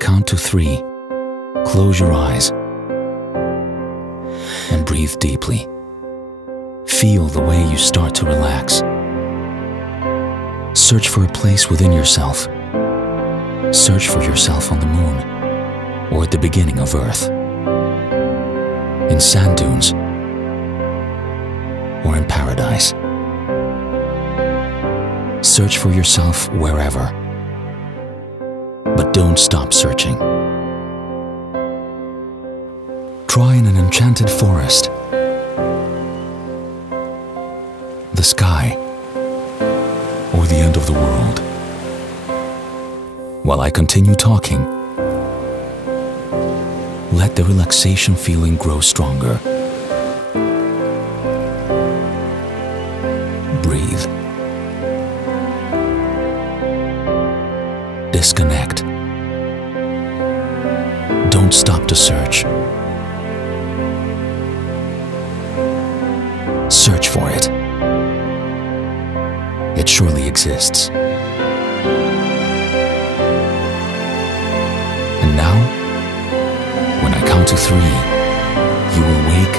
count to 3, close your eyes and breathe deeply. Feel the way you start to relax. Search for a place within yourself. Search for yourself on the moon or at the beginning of Earth, in sand dunes or in paradise. Search for yourself wherever, but don't stop searching. Try in an enchanted forest, the sky, or the end of the world. While I continue talking, let the relaxation feeling grow stronger. Breathe. Disconnect. Don't stop to search. Search for it. It surely exists. And now, when I count to 3, you will wake